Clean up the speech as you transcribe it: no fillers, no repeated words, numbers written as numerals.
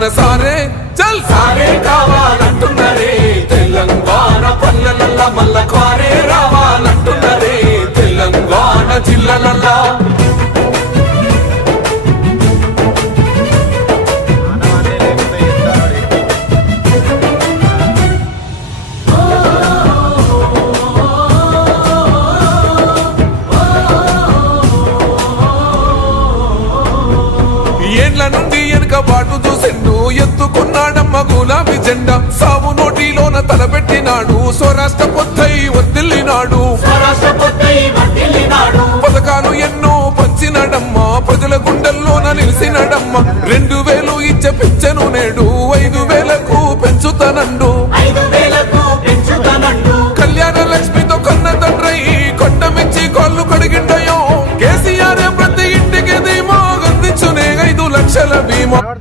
మన సారే చల్ సారే కావాలంటున్నరే తెలంగాణ పల్లెలల్ల మల్ల కారే రావాలంటున్నరే తెలంగాణ జిల్లలల్ల ఏండ్ల నుండి వెనుకబాటు చూసిండు ఎత్తుకున్నాడమ్మ గులాబీ జెండా సావు నోటిలోన తలపెట్టినాడు స్వరాష్ట్ర పొత్తై వర్దిల్లినాడు పథకాలు ఎన్నో పంచినాడమ్మ ప్రజల గుండెల్లోన నిలిచినాడమ్మ 2000 ఇచ్చే పిచ్చను నేడు 5000కు పెంచుతానండు కళ్యాణ లక్ష్మితో కన్న తండ్రై కొండమిచ్చి కాళ్ళు కడిగిండయో కేసీఆర్ ప్రతి ఇంటికి ధీమా అందించునే 5 లక్షల బీమా